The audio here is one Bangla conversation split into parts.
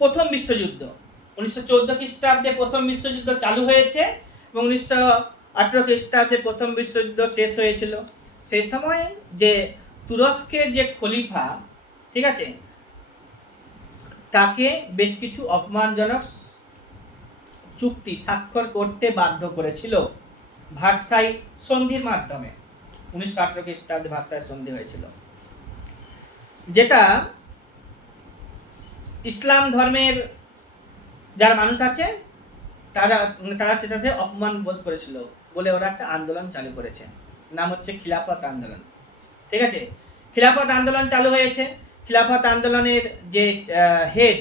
প্রথম বিশ্বযুদ্ধ 1914 খ্রিস্টাব্দে প্রথম বিশ্বযুদ্ধ চালু হয়েছে এবং 1918 খ্রিস্টাব্দে প্রথম বিশ্বযুদ্ধ শেষ হয়েছিল। সেই সময় যে তুরস্কের যে খলিফা, ঠিক আছে, তাকে বেশ কিছু অপমানজনক চুক্তি স্বাক্ষর করতে বাধ্য করেছিল ভার্সাই সন্ধির মাধ্যমে। 1918 খ্রিস্টাব্দে ভার্সাই সন্ধি হয়েছিল, যেটা ইসলাম ধর্মের যারা মানুষ আছে তারা সেটাতে অপমান বোধ করেছিল বলে ওরা একটা আন্দোলন চালু করেছে, নাম হচ্ছে খিলাফত আন্দোলন। ঠিক আছে, খিলাফত আন্দোলন চালু হয়েছে। খিলাফত আন্দোলনের যে হেড,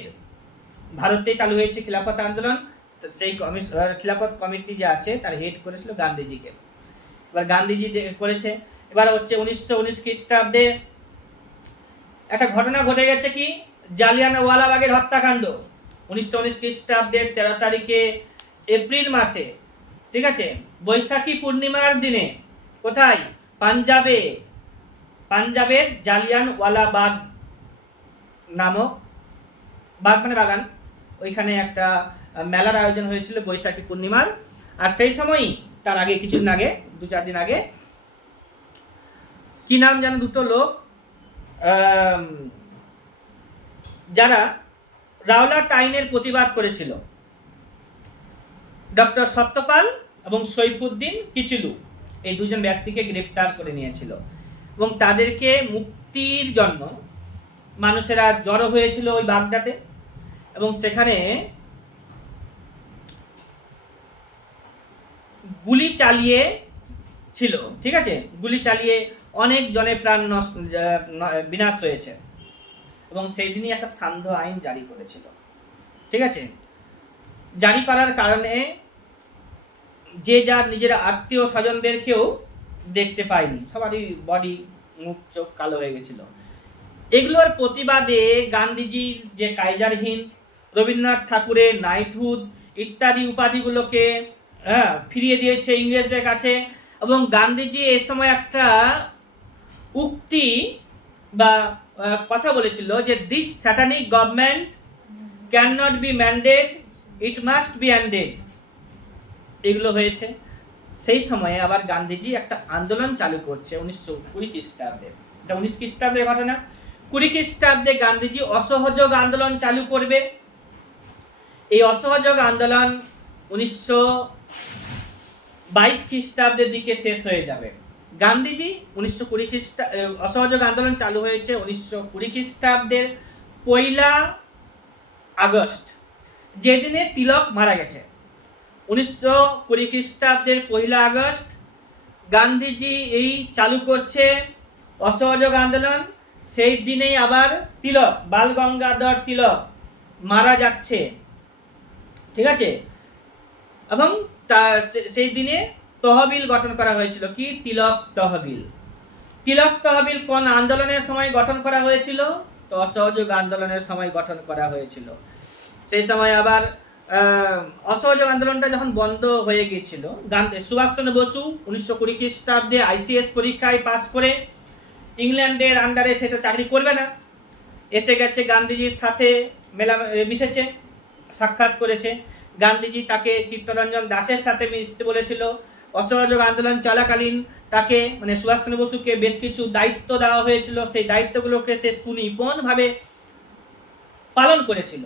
ভারতে চালু হয়েছে খিলাফত আন্দোলন, সেই খিলাফত কমিটি যে আছে তার হেড করেছিল গান্ধীজিকে। এবার গান্ধীজি করেছে। এবার হচ্ছে 1919 খ্রিস্টাব্দে একটা ঘটনা ঘটে গেছে, কি জালিয়ানওয়ালাবাগের হত্যাকাণ্ড। 1919 খ্রিস্টাব্দের 13 তারিখে এপ্রিল মাসে, ঠিক আছে, বৈশাখী পূর্ণিমার দিনে কোথায়? পাঞ্জাবের জালিয়ানওয়ালাবাগ নামক, বাগ মানে বাগান, ওইখানে একটা মেলার আয়োজন হয়েছিল বৈশাখী পূর্ণিমার। আর সেই সময়ই তার আগে কিছুদিন আগে, 2-4 দিন আগে, কি নাম যেন দুটো লোক যারা রাওলাট আইনের প্রতিবাদ করেছিল, ডক্টর সত্যপাল এবং সৈফুদ্দিন কিচলু, এই দুজন ব্যক্তিকে গ্রেপ্তার করে নিয়েছিল এবং তাদেরকে মুক্তির জন্য মানুষেরা জড়ো হয়েছিল ওই বাগদাতে এবং সেখানে গুলি চালিয়ে ছিল। ঠিক আছে, গুলি চালিয়ে অনেক জনের প্রাণ বিনাশ হয়েছে এবং সেই দিনই একটা সান্ধ্য আইন জারি করেছিল। ঠিক আছে, জারি করার কারণে যে যার নিজের আত্মীয় স্বজনদেরকেও দেখতে পায়নি, সবারই বডি, মুখ, চোখ কালো হয়ে গেছিল। এগুলোর প্রতিবাদে গান্ধীজির যে কাইজার হিন্দ, রবীন্দ্রনাথ ঠাকুরের নাইটহুড ইত্যাদি উপাধিগুলোকে ফিরিয়ে দিয়েছে ইংরেজদের কাছে। এবং গান্ধীজি এই সময় একটা উক্তি বা কথা বলেছিল যে this satanic government can not be mended, it must be ended. এগুলো হয়েছে। সেই সময়ে আবার গান্ধীজি একটা আন্দোলন চালু করছে 1920 খ্রিস্টাব্দে। এটা 19 খ্রিস্টাব্দের ঘটনা। 20 খ্রিস্টাব্দে গান্ধীজি অসহযোগ আন্দোলন চালু করবে। এই অসহযোগ আন্দোলন 1922 খ্রিস্টাব্দের দিকে শেষ হয়ে যাবে। গান্ধীজি 1920 অসহযোগ আন্দোলন চালু হয়েছে 1920 খ্রিস্টাব্দের 1 আগস্ট, যেদিনে তিলক মারা গেছে। 1920 খ্রিস্টাব্দের 1 আগস্ট গান্ধীজি এই চালু করছে অসহযোগ আন্দোলন। সেই দিনেই আবার তিলক, বাল গঙ্গাধর তিলক মারা যাচ্ছে। ঠিক আছে, এবং সেই দিনে তহবিল গঠন করা হয়েছিল, কি তিলক তহবিল। তিলক তহবিল কোন আন্দোলনের সময় গঠন করা হয়েছিল? তো অসহযোগ আন্দোলনের সময় গঠন করা হয়েছিল। সেই সময় আবার অসহযোগ আন্দোলনটা যখন বন্ধ হয়ে গিয়েছিল, সুভাষচন্দ্র বসু 1920 খ্রিস্টাব্দে ICS পরীক্ষায় পাস করে ইংল্যান্ডের আন্ডারে সেটা চাকরি করবে না, এসে গেছে গান্ধীজির সাথে মিশেছে, সাক্ষাৎ করেছে। গান্ধীজি তাকে চিত্তরঞ্জন দাসের সাথে মিশতে বলেছিল। অসহযোগ আন্দোলন চলাকালীন তাকে, মানে সুভাষচন্দ্র বসুকে বেশ কিছু দায়িত্ব দেওয়া হয়েছিল, সেই দায়িত্বগুলোকে সে সুনিপুণভাবে পালন করেছিল।